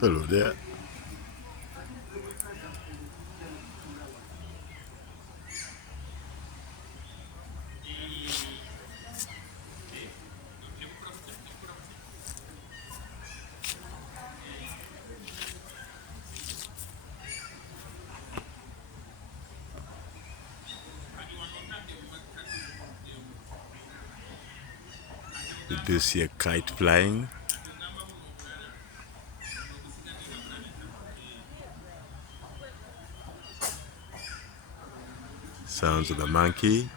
Hello there. You do see a kite flying. Sounds of the monkey.